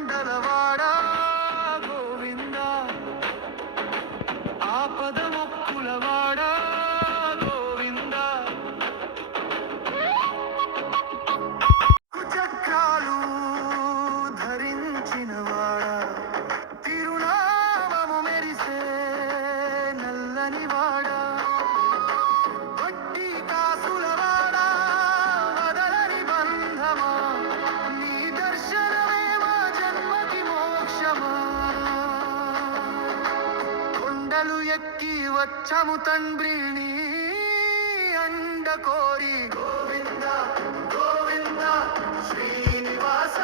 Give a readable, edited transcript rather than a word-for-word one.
కొండలవాడ గోవింద ఆపద మొక్కులవాడ గోవింద కుచక్రాలు ధరించినవాడ తిరునామము మెరిసే నల్లనివాడ వడ్డీ కాసులవాడ వదలని బంధమా నీ దర్శనమే మా జన్మకి మోక్షమా కొండలు ఎక్కి వచ్చము తండ్రి నీ అండ కోరి గోవింద గోవింద శ్రీనివాస